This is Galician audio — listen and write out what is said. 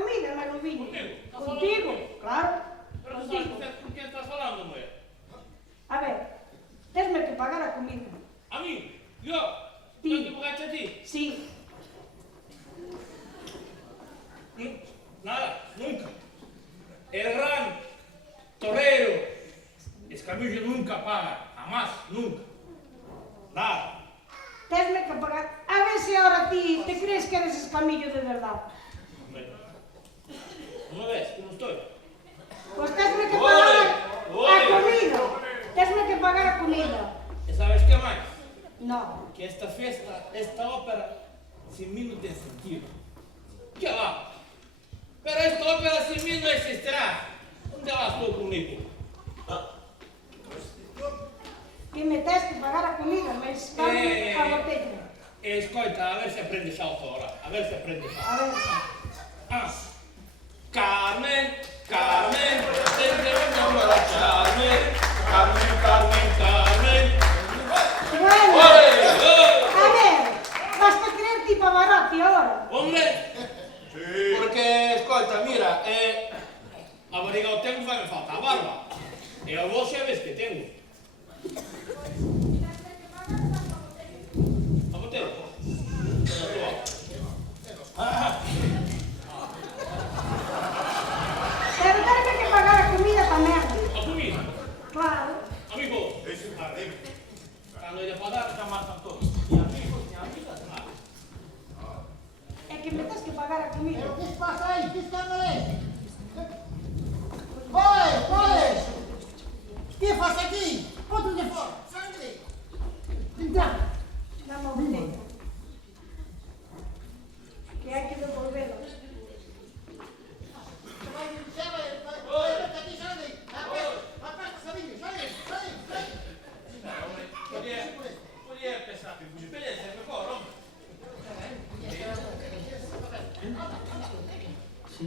comida, mas non viño. Contigo, claro. Pero non sabes con quen estás falando, muller. A ver, tesme que pagar a comida. A mí? Yo? Ti. Non te pagaste a ti? Sí. Nada, nunca. El gran torero Escamillo nunca paga, jamás, nunca. Nada. Tesme que pagar. A ver se ahora ti te crees que eres Escamillo de verdad. ¿No me ves? ¿Cómo estoy? Pues tesme que pagar a comida. Tesme que pagar a comida. ¿Y sabes qué más? No. Que esta fiesta, esta ópera, sin mí no tiene sentido. ¿Qué va? Pero esta ópera sin mí no existirá. ¿Dónde vas tú conmigo? Que me tes que pagar a comida, mas dame a botella. Escoita, a ver se aprendes alto ahora. A ver se aprendes alto. A ver. Ah. Carmen, Carmen, desde un número Carmen, Carmen, Carmen, Carmen. Bueno, ¡Oye! a ver, basta creer ti Pavarotti ahora. Hombre, sí. Porque, escolta, mira, a barriga o tengo, fai me falta a barba. E a voz xa ves que tengo. A botella? Pero tenme que pagar a comida tamén. A comida? Claro. Amigo, cando lle pagar, xa marcan todos. Ni amigos, ni amigas, nada. É que me tes que pagar a comida. ¿Pero qué pasa ahí? ¿Qué escándalo es? ¡Oye! ¿Qué pasa aquí? ¡Otro de fuera! ¡Sangre! Dame a botella. Que hai que devolverlo. Podía empezar, espérate, mejor, hombre. Sí.